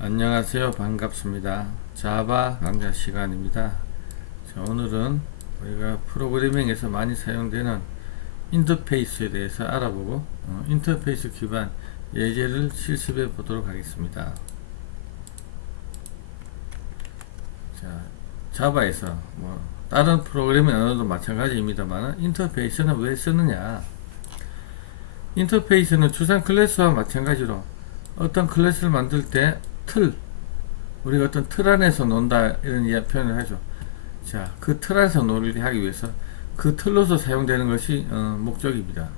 안녕하세요. 반갑습니다. 자바 강좌 시간입니다. 자, 오늘은 우리가 프로그래밍에서 많이 사용되는 인터페이스에 대해서 알아보고 인터페이스 기반 예제를 실습해 보도록 하겠습니다. 자, 자바에서 다른 프로그래밍 언어도 마찬가지입니다만 인터페이스는 왜 쓰느냐? 인터페이스는 추상 클래스와 마찬가지로 어떤 클래스를 만들 때 우리가 어떤 틀 안에서 논다 이런 표현을 하죠. 자, 그 틀 안에서 놀게 하기 위해서 그 틀로서 사용되는 것이 목적입니다.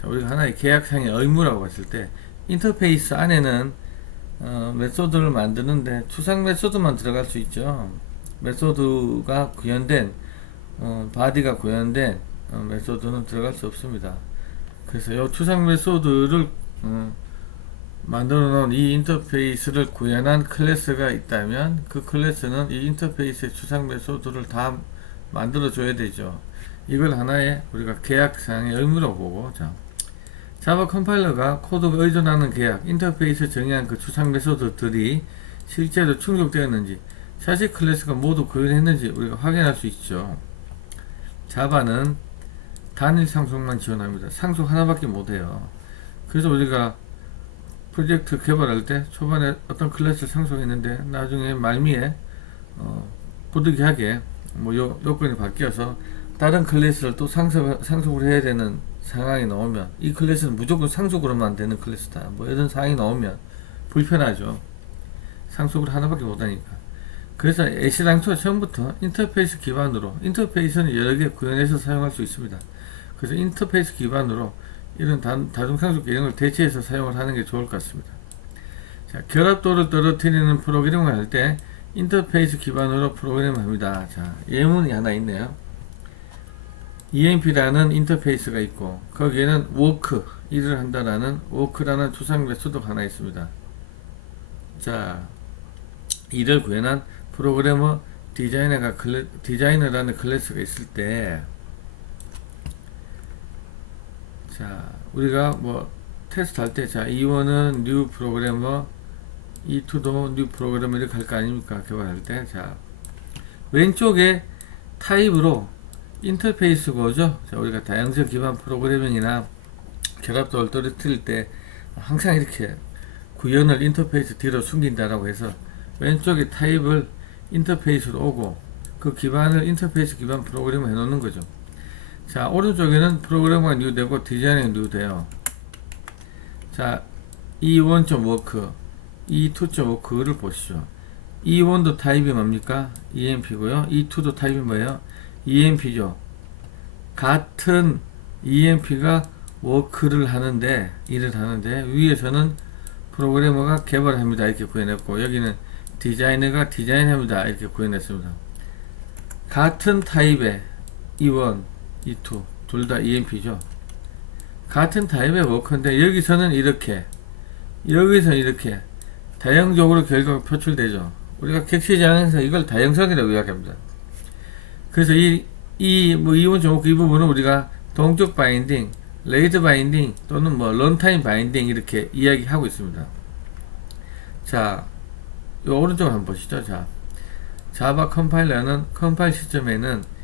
자, 우리가 하나의 계약상의 의무라고 봤을 때 인터페이스 안에는 메소드를 만드는데 추상 메소드만 들어갈 수 있죠. 메소드가 구현된 바디가 구현된 메소드는 들어갈 수 없습니다. 그래서 이 추상 메소드를 만들어 놓은 이 인터페이스를 구현한 클래스가 있다면 그 클래스는 이 인터페이스의 추상 메소드를 다 만들어 줘야 되죠. 이걸 하나의 우리가 계약상의 의무로 보고, 자바 컴파일러가 코드가 의존하는 계약, 인터페이스 정의한 그 추상 메소드들이 실제로 충족되었는지, 샤시 클래스가 모두 구현했는지 우리가 확인할 수 있죠. 자바는 단일 상속만 지원합니다. 상속 하나밖에 못해요. 그래서 우리가 프로젝트 개발할 때 초반에 어떤 클래스를 상속했는데 나중에 말미에 부득이하게 요건이 바뀌어서 다른 클래스를 또 상속을 해야 되는 상황이 나오면 이 클래스는 무조건 상속으로만 되는 클래스다 이런 상황이 나오면 불편하죠. 상속을 하나밖에 못하니까. 그래서 애시당초 처음부터 인터페이스 기반으로, 인터페이스는 여러 개 구현해서 사용할 수 있습니다. 그래서 인터페이스 기반으로 이런 다중상속 계정을 대체해서 사용을 하는 게 좋을 것 같습니다. 자, 결합도를 떨어뜨리는 프로그래밍을 할 때 인터페이스 기반으로 프로그램을 합니다. 자, 예문이 하나 있네요. EMP라는 인터페이스가 있고 거기에는 work, 일을 한다라는 work라는 추상 메소드가 하나 있습니다. 자, 이를 구현한 프로그래머 디자이너라는 클래스가 있을 때, 자, 우리가 테스트 할 때, E1은 new 프로그래머, E2도 new 프로그래머 이렇게 할 거 아닙니까? 개발할 때. 자, 왼쪽에 타입으로 인터페이스 거죠. 자, 우리가 다양성 기반 프로그래밍이나 결합도를 떨어뜨릴 때 항상 이렇게 구현을 인터페이스 뒤로 숨긴다라고 해서 왼쪽에 타입을 인터페이스로 오고 그 기반을 인터페이스 기반 프로그램을 해놓는 거죠. 자, 오른쪽에는 프로그래머가 뉴되고 디자인이 뉴돼요. 자, E1.work, E2.work를 보시죠. E1도 타입이 뭡니까? EMP고요. E2도 타입이 뭐예요? EMP죠. 같은 EMP가 work를 하는데, 일을 하는데, 위에서는 프로그래머가 개발합니다. 이렇게 구현했고, 여기는 디자이너가 디자인합니다. 이렇게 구현했습니다. 같은 타입의 E1, E2 둘 다 EMP죠. 같은 타입의 워크인데 여기서는 이렇게, 여기서는 이렇게 다형적으로 결과가 표출되죠. 우리가 객시장에서 이걸 다형성이라고 이야기합니다. 그래서 E1.5 이 부분은 우리가 동적 바인딩, 레이드 바인딩 또는 런타임 바인딩 이렇게 이야기하고 있습니다. 자, 요 오른쪽을 한번 보시죠. 자, 자바 컴파일러는 컴파일 시점에는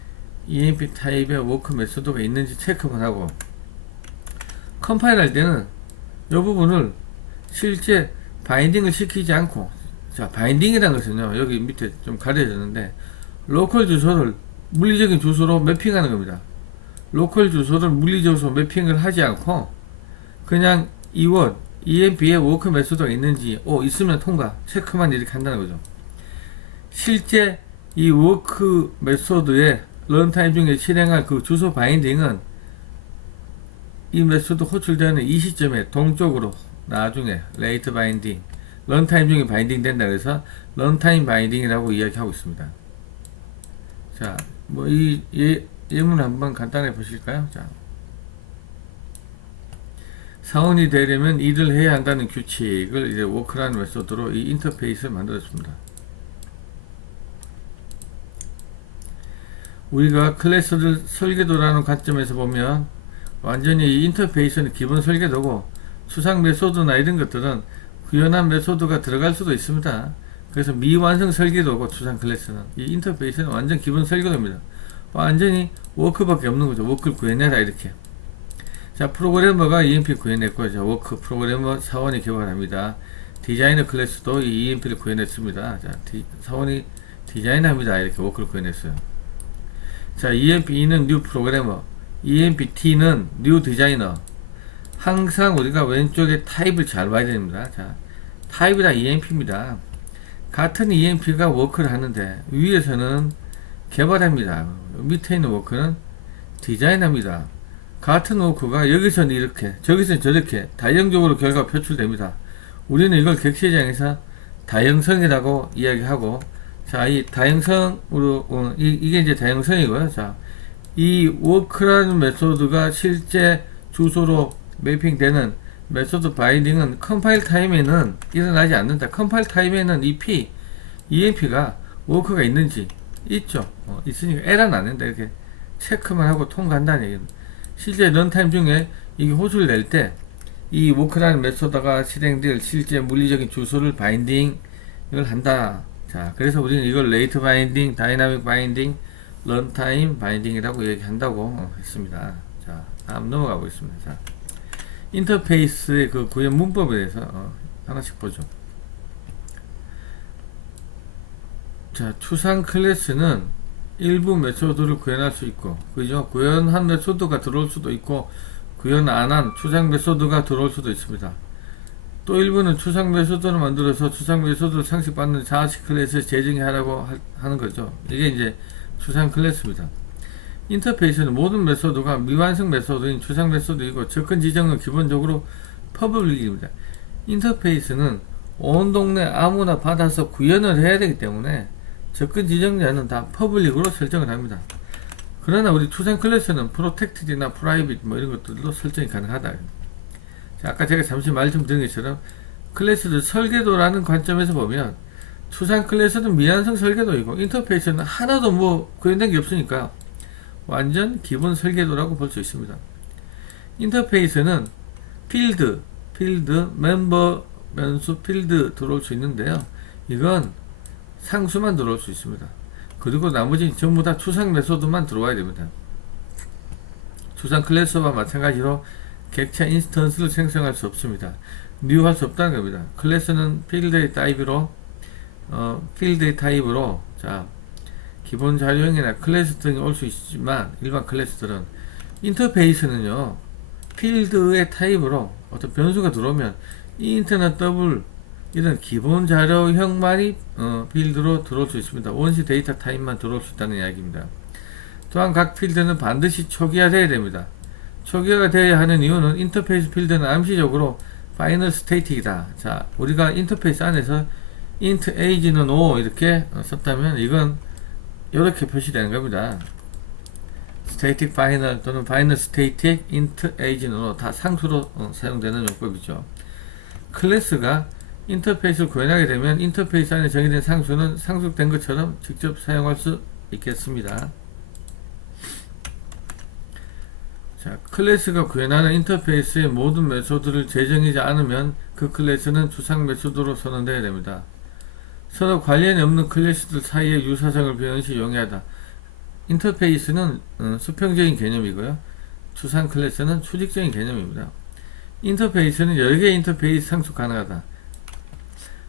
EMP 타입의 워크 메소드가 있는지 체크만 하고, 컴파일 할 때는 이 부분을 실제 바인딩을 시키지 않고, 자, 바인딩이라는 것은요, 여기 밑에 좀 가려졌는데, 로컬 주소를 물리적인 주소로 매핑하는 겁니다. 로컬 주소를 물리적으로 매핑을 하지 않고, 그냥 E1, EMP의 워크 메소드가 있는지, 있으면 통과, 체크만 이렇게 한다는 거죠. 실제 이 워크 메소드의 런타임 중에 실행할 그 주소 바인딩은 이 메소드 호출되는 이 시점에 동쪽으로 나중에 레이트 바인딩, 런타임 중에 바인딩 된다 그래서 런타임 바인딩이라고 이야기하고 있습니다. 자, 이 예문 한번 간단히 보실까요? 자, 사원이 되려면 일을 해야 한다는 규칙을 이제 워크라는 메소드로 이 인터페이스를 만들었습니다. 우리가 클래스를 설계도라는 관점에서 보면 완전히 이 인터페이스는 기본 설계도고 추상 메소드나 이런 것들은 구현한 메소드가 들어갈 수도 있습니다. 그래서 미완성 설계도고 추상 클래스는 이 인터페이스는 완전 기본 설계도입니다. 완전히 워크밖에 없는 거죠. 워크를 구해내라 이렇게. 자, 프로그래머가 EMP 구해냈고, 자, 워크 프로그래머 사원이 개발합니다. 디자이너 클래스도 이 EMP를 구해냈습니다. 자, 사원이 디자인합니다. 이렇게 워크를 구해냈어요. 자, EMP-E는 뉴 프로그래머, EMP-T는 뉴 디자이너. 항상 우리가 왼쪽에 타입을 잘 봐야 됩니다. 자, 타입이라 EMP입니다. 같은 EMP가 워크를 하는데 위에서는 개발합니다. 밑에 있는 워크는 디자인합니다. 같은 워크가 여기서는 이렇게 저기서는 저렇게 다형적으로 결과가 표출됩니다. 우리는 이걸 객체장에서 다형성이라고 이야기하고, 자, 이 다형성으로 이게 이제 다형성이고요. 자, 이 워크라는 메소드가 실제 주소로 매핑되는 메소드 바인딩은 컴파일 타임에는 일어나지 않는다. 컴파일 타임에는 이 P, EMP가 워크가 있는지 있죠. 있으니까 에러는 안 된다. 이렇게 체크만 하고 통과한다는 얘기입니다. 실제 런타임 중에 이게 호수를 낼 때 이 워크라는 메소드가 실행될 실제 물리적인 주소를 바인딩 이걸 한다. 자, 그래서 우리는 이걸 레이트 바인딩, 다이나믹 바인딩, 런타임 바인딩이라고 얘기한다고 했습니다. 자, 다음 넘어가 보겠습니다. 자, 인터페이스의 그 구현 문법에 대해서 하나씩 보죠. 자, 추상 클래스는 일부 메소드를 구현할 수 있고, 그죠? 구현한 메소드가 들어올 수도 있고, 구현 안한 추상 메소드가 들어올 수도 있습니다. 또 일부는 추상 메소드를 만들어서 추상 메소드를 상식받는 자식 클래스에 재정하라고 하는 거죠. 이게 이제 추상 클래스입니다. 인터페이스는 모든 메소드가 미완성 메소드인 추상 메소드이고, 접근 지정은 기본적으로 퍼블릭입니다. 인터페이스는 온 동네 아무나 받아서 구현을 해야 되기 때문에 접근 지정자는 다 퍼블릭으로 설정을 합니다. 그러나 우리 추상 클래스는 프로텍티드나 프라이빗 뭐 이런 것들도 설정이 가능하다. 자, 아까 제가 잠시 말 좀 드린 것처럼 클래스들 설계도라는 관점에서 보면 추상 클래스는 미완성 설계도이고, 인터페이스는 하나도 뭐 구현된 게 없으니까 완전 기본 설계도라고 볼 수 있습니다. 인터페이스는 필드, 멤버, 변수, 필드 들어올 수 있는데요. 이건 상수만 들어올 수 있습니다. 그리고 나머지 전부 다 추상 메소드만 들어와야 됩니다. 추상 클래스와 마찬가지로 객체 인스턴스를 생성할 수 없습니다. 뉴 할 수 없다는 겁니다. 클래스는 필드의 타입으로, 자, 기본 자료형이나 클래스 등이 올 수 있지만 일반 클래스들은, 인터페이스는요, 필드의 타입으로 어떤 변수가 들어오면 인트나 더블 이런 기본 자료형만이 필드로 들어올 수 있습니다. 원시 데이터 타입만 들어올 수 있다는 이야기입니다. 또한 각 필드는 반드시 초기화되어야 됩니다. 초기화가 되어야 하는 이유는 인터페이스 필드는 암시적으로 파이널 스테이틱이다. 자, 우리가 인터페이스 안에서 int age는 5 이렇게 썼다면 이건 이렇게 표시되는 겁니다. static final 또는 final static int age는 5 다 상수로 사용되는 용법이죠. 클래스가 인터페이스를 구현하게 되면 인터페이스 안에 정의된 상수는 상속된 것처럼 직접 사용할 수 있겠습니다. 자, 클래스가 구현하는 인터페이스의 모든 메소드를 재정하지 않으면 그 클래스는 추상 메소드로 선언되어야 됩니다. 서로 관련이 없는 클래스들 사이의 유사성을 표현 시 용이하다. 인터페이스는 수평적인 개념이고요. 추상 클래스는 수직적인 개념입니다. 인터페이스는 여러 개의 인터페이스 상속 가능하다.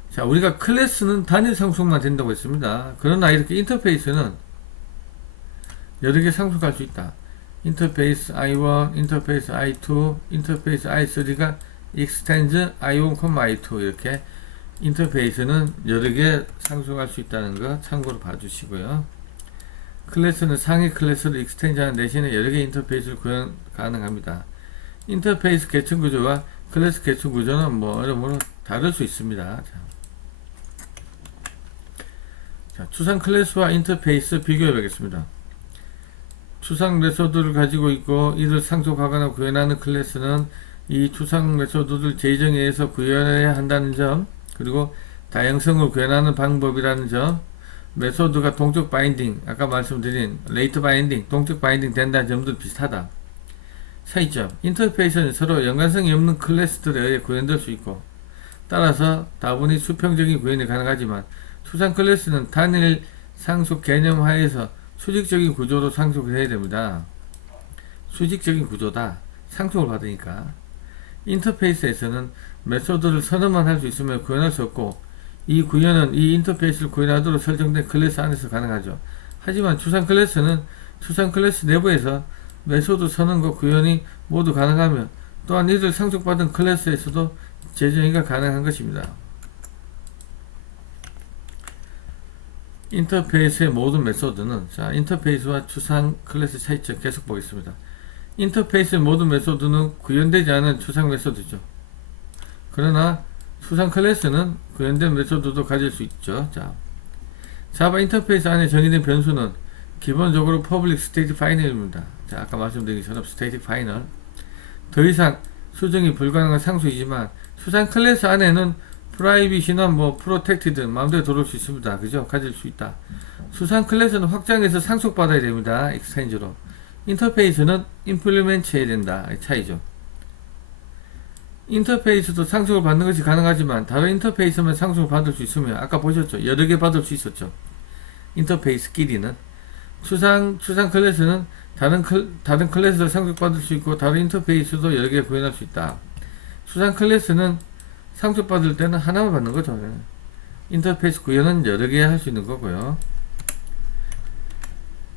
자, 우리가 클래스는 단일 상속만 된다고 했습니다. 그러나 이렇게 인터페이스는 여러 개 상속할 수 있다. 인터페이스 I1, 인터페이스 I2, 인터페이스 I3가 extends I1, I2 이렇게 인터페이스는 여러 개 상속할 수 있다는 거 참고로 봐주시고요. 클래스는 상위 클래스를 익스텐드하는 대신에 여러 개 인터페이스를 구현 가능합니다. 인터페이스 계층 구조와 클래스 계층 구조는 뭐 여러모로 다를 수 있습니다. 자, 추상 클래스와 인터페이스 비교해 보겠습니다. 추상 메소드를 가지고 있고 이를 상속하거나 구현하는 클래스는 이 추상 메소드를 재정해서 구현해야 한다는 점, 그리고 다양성을 구현하는 방법이라는 점, 메소드가 동적 바인딩, 아까 말씀드린 레이트 바인딩, 동적 바인딩 된다는 점도 비슷하다. 차이점, 인터페이스는 서로 연관성이 없는 클래스들에 의해 구현될 수 있고, 따라서 다분히 수평적인 구현이 가능하지만 추상 클래스는 단일 상속 개념 하에서 수직적인 구조로 상속을 해야 됩니다. 수직적인 구조다. 상속을 받으니까. 인터페이스에서는 메소드를 선언만 할 수 있으면 구현할 수 없고 이 구현은 이 인터페이스를 구현하도록 설정된 클래스 안에서 가능하죠. 하지만 추상 클래스는 추상 클래스 내부에서 메소드 선언과 구현이 모두 가능하며 또한 이를 상속받은 클래스에서도 재정의가 가능한 것입니다. 인터페이스의 모든 메소드는 인터페이스와 추상 클래스 차이점 계속 보겠습니다. 인터페이스의 모든 메소드는 구현되지 않은 추상 메소드죠. 그러나 추상 클래스는 구현된 메소드도 가질 수 있죠. 자바 인터페이스 안에 정의된 변수는 기본적으로 public static final입니다. 아까 말씀드린 것처럼 static final. 더 이상 수정이 불가능한 상수이지만 추상 클래스 안에는 프라이빗이나 프로텍티드 마음대로 들어올 수 있습니다. 그죠? 가질 수 있다. 추상 클래스는 확장해서 상속받아야 됩니다. 익스텐즈로. 인터페이스는 임플리멘트 해야 된다. 차이죠. 인터페이스도 상속을 받는 것이 가능하지만 다른 인터페이스만 상속을 받을 수 있으며 아까 보셨죠? 여러 개 받을 수 있었죠. 인터페이스끼리는 추상 클래스는 다른 클래스를 상속받을 수 있고 다른 인터페이스도 여러 개 구현할 수 있다. 추상 클래스는 상속받을 때는 하나만 받는 거죠. 인터페이스 구현은 여러 개 할 수 있는 거고요.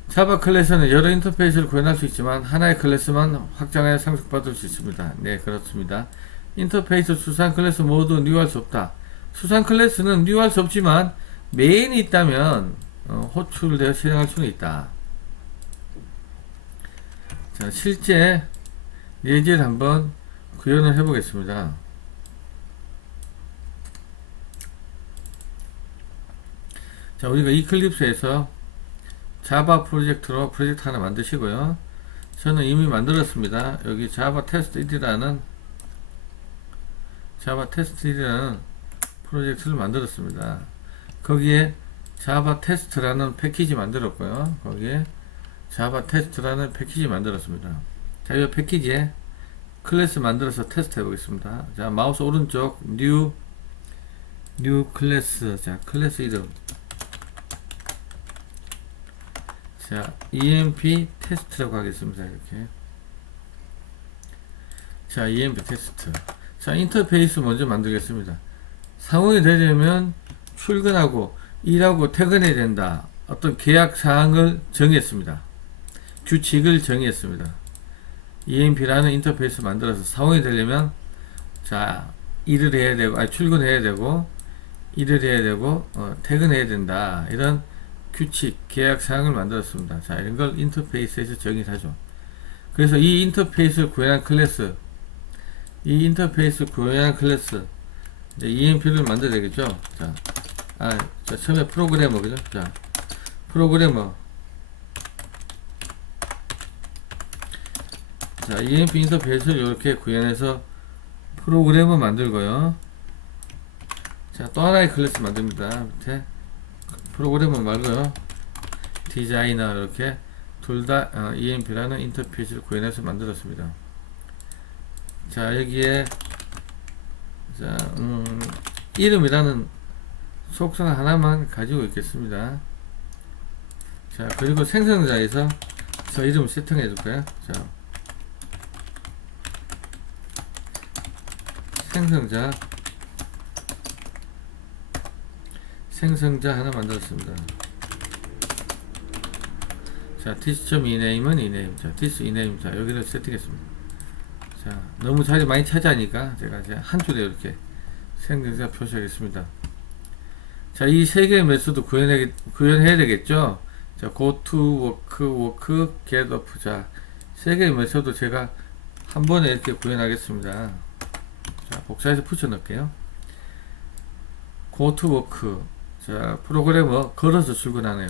자바 클래스는 여러 인터페이스를 구현할 수 있지만 하나의 클래스만 확장하여 상속받을 수 있습니다. 네, 그렇습니다. 인터페이스 추상 클래스 모두 뉴할 수 없다. 추상 클래스는 뉴할 수 없지만 메인이 있다면 호출되어 실행할 수는 있다. 자, 실제 예제를 한번 구현을 해보겠습니다. 자, 우리가 이클립스에서 자바 프로젝트로 프로젝트 하나 만드시고요. 저는 이미 만들었습니다. 여기 자바 테스트 1이라는 프로젝트를 만들었습니다. 거기에 자바 테스트라는 패키지 만들었고요. 거기에 자바 테스트라는 패키지 만들었습니다. 자, 이 패키지에 클래스 만들어서 테스트 해보겠습니다. 자, 마우스 오른쪽 뉴 클래스. 자, 클래스 이름. 자, EMP 테스트라고 하겠습니다. 이렇게. 자, EMP 테스트. 자, 인터페이스 먼저 만들겠습니다. 상황이 되려면 출근하고 일하고 퇴근해야 된다. 어떤 계약 사항을 정했습니다. 규칙을 정했습니다. EMP라는 인터페이스 만들어서 상황이 되려면 일을 해야 되고, 출근해야 되고, 일을 해야 되고, 퇴근해야 된다. 이런 규칙, 계약 사항을 만들었습니다. 자, 이런 걸 인터페이스에서 정의를 하죠. 그래서 이 인터페이스를 구현한 클래스, EMP를 만들어야 되겠죠. 자, 처음에 프로그래머, 그죠? 자, 프로그래머. 자, EMP 인터페이스를 이렇게 구현해서 프로그래머 만들고요. 자, 또 하나의 클래스 만듭니다. 밑에. 프로그래머 말고요. 디자이너 이렇게 둘 다 EMP라는 인터페이스를 구현해서 만들었습니다. 자, 여기에 이름이라는 속성 하나만 가지고 있겠습니다. 자, 그리고 생성자에서 저 이름을 세팅해 줄까요? 자, 생성자 하나 만들었습니다. 자, this.ename은 ename. 자, this ename. 자, 여기를 세팅했습니다. 자, 너무 자리 많이 차지하니까 제가 한 줄에 이렇게 생성자 표시하겠습니다. 자, 이 세 개의 메소드 구현해야 되겠죠? 자, go to work, get off. 자, 세 개의 메소드 제가 한 번에 이렇게 구현하겠습니다. 자, 복사해서 붙여 넣을게요. go to work. 자, 프로그래머 걸어서 출근하네요.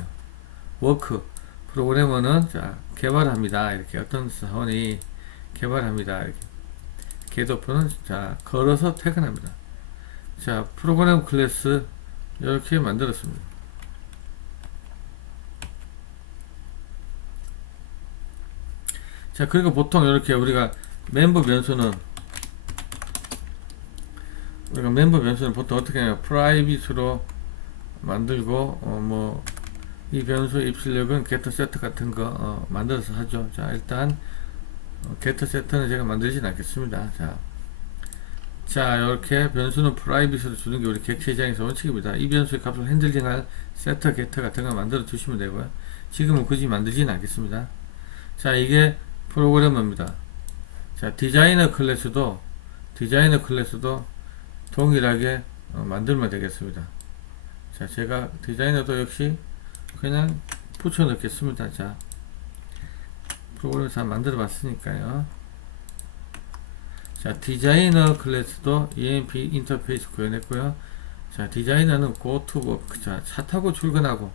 워크 프로그래머는 개발합니다. 이렇게 어떤 사원이 개발합니다. 이렇게 겟오프는 걸어서 퇴근합니다. 자, 프로그래머 클래스 이렇게 만들었습니다. 자, 그리고 보통 이렇게 우리가 멤버 변수는 우리가 멤버 변수는 보통 어떻게 하냐면 프라이빗으로 만들고 이 변수 입출력은 getter set 같은 거 만들어서 하죠. 자, 일단 getter set는 제가 만들진 않겠습니다. 자, 이렇게 변수는 프라이빗으로 주는 게 우리 객체장에서 원칙입니다. 이 변수의 값을 핸들링할 setter, getter 같은 거 만들어 주시면 되고요. 지금은 굳이 만들지는 않겠습니다. 자, 이게 프로그래머입니다. 자, 디자이너 클래스도 동일하게 만들면 되겠습니다. 자, 제가 디자이너도 역시 그냥 붙여 넣겠습니다. 자, 프로그램을 잘 만들어 봤으니까요. 자, 디자이너 클래스도 EMP 인터페이스 구현했고요. 자, 디자이너는 go to work. 자, 차 타고 출근하고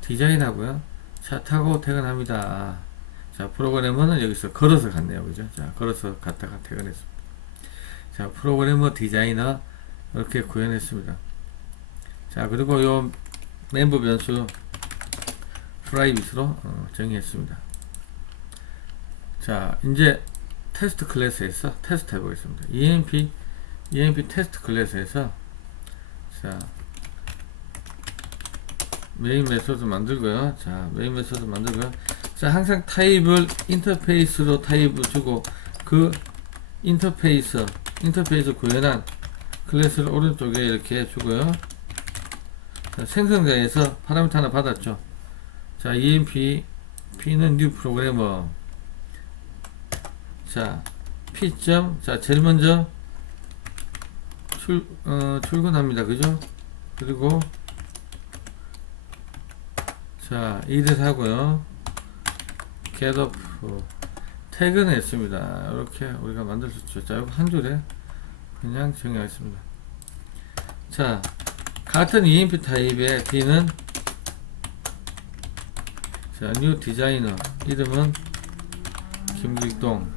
디자인하고요. 차 타고 퇴근합니다. 자, 프로그래머는 여기서 걸어서 갔네요. 그죠? 자, 걸어서 갔다가 퇴근했습니다. 자, 프로그래머 디자이너 이렇게 구현했습니다. 자, 그리고 요 멤버 변수 프라이빗으로 정의했습니다. 자, 이제 테스트 클래스에서 테스트 해보겠습니다. EMP 테스트 클래스에서 자, 메인 메소드 만들고요. 자, 메인 메소드 만들고요. 자, 항상 타입을 인터페이스로 타입을 주고 그 인터페이스 구현한 클래스를 오른쪽에 이렇게 주고요. 자, 생성자에서 파라미터 하나 받았죠. 자, EMP P는 new 프로그래머. 자, P. 자, 제일 먼저 출근합니다. 그죠? 그리고 자, 일을 하고요. get up 퇴근했습니다. 이렇게 우리가 만들 수 있죠. 자, 이거 한 줄에 그냥 정의하겠습니다. 자, 같은 EMP 타입의 D는 자, new 디자이너 이름은 김길동.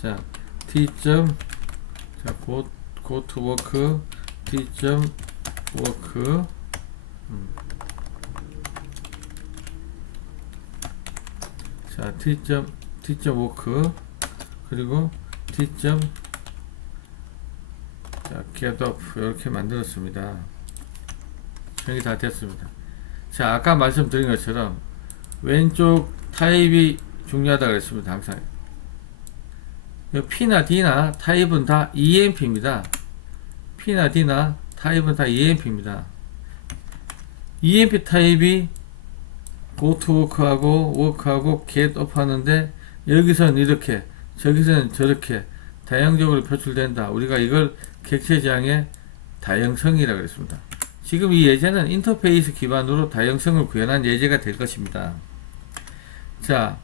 자, D. 자, go to work D. work 자, T. work 그리고 T. 자, get up 이렇게 만들었습니다. 정리 다 됐습니다. 자, 아까 말씀드린 것처럼 왼쪽 타입이 중요하다 그랬습니다. 항상 P나 D나 타입은 다 EMP입니다. P나 D나 타입은 다 EMP입니다. EMP 타입이 go to work하고 work하고 get up 하는데 여기서는 이렇게 저기서는 저렇게 다양적으로 표출된다. 우리가 이걸 객체지향의 다양성이라고 했습니다. 지금 이 예제는 인터페이스 기반으로 다양성을 구현한 예제가 될 것입니다. 자,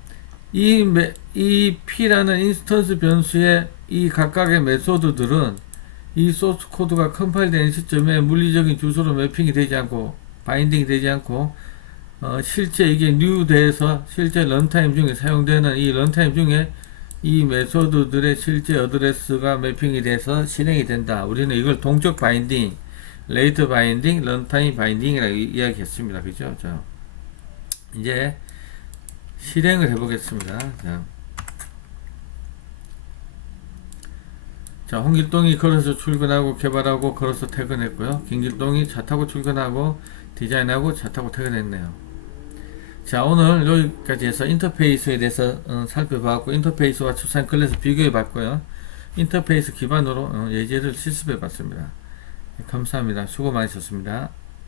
이 P라는 인스턴스 변수의 이 각각의 메소드들은 이 소스 코드가 컴파일 되는 시점에 물리적인 주소로 매핑이 되지 않고 바인딩이 되지 않고 실제 이게 new 돼서 실제 런타임 중에 사용되는 이 런타임 중에 이 메소드들의 실제 어드레스가 매핑이 돼서 실행이 된다. 우리는 이걸 동적 바인딩, 레이트 바인딩, 런타임 바인딩이라고 이야기했습니다. 그죠? 자, 이제 실행을 해보겠습니다. 자, 홍길동이 걸어서 출근하고 개발하고 걸어서 퇴근했고요. 김길동이 차 타고 출근하고 디자인하고 차 타고 퇴근했네요. 자, 오늘 여기까지 해서 인터페이스에 대해서 살펴봤고 인터페이스와 추산 클래스 비교해 봤고요. 인터페이스 기반으로 예제를 실습해 봤습니다. 감사합니다. 수고 많으셨습니다.